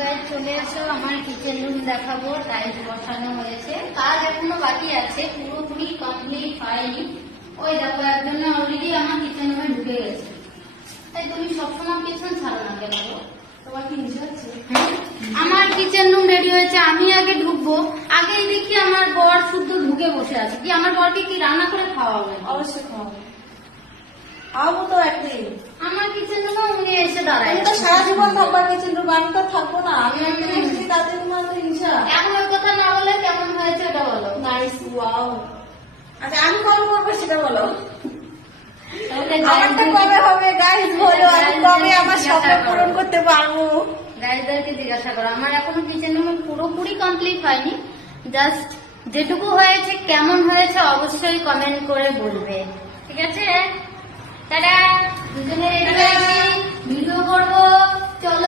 Guys চলে এসো, আমার কিচেন রুম দেখাবো। টাইলস বসানো হয়েছে, কাজ এখনো বাকি আছে, পুরোপুরি কমপ্লিট হয়নি। ওই দেখো একজন অলরেডি আমার কিচেন রুমে ঢুকে গেছে। তাই তুমি সবসময় পিছন ছাড়ো না কেন গো? তোমার কি নিচে আছে? আমার কিচেন রুম রেডি হয়েছে, আমি আগে ঢুকবো। আগেই দেখি আমার বর শুদ্ধ ঢুকে বসে আছে। কি আমার বরকে কি রান্না করে খাওয়াবে? অবশ্যই খাওয়াবো, খাওয়াবো তো একদিন। আমার কিচেন রুমে উনি এসে দাঁড়ায়। তুমি তো সারা জীবন থাকবার কিচেন রুম, আমি তো থাকবো না। আমি একদিন এসেছি তাতে তোমার তো হিংসা। এখন ওই কথা না বলে কেমন হয়েছে ওটা বলো। Nice, wow. আচ্ছা আমি কবে করবো সেটা বলো। তাহলে আমারটা কবে হবে গাইস বলো, আমি কবে আমার স্বপ্ন পূরণ করতে পারবো? গাইজদেরকে জিজ্ঞাসা করো। আমার এখনো কিচেন রুম পুরোপুরি কমপ্লিট হয়নি, জাস্ট যেটুকু হয়েছে কেমন হয়েছে অবশ্যই কমেন্ট করে বলবে, ঠিক আছে? টাটা, দুজনে রেডি হয়ে ভিডিও করবো।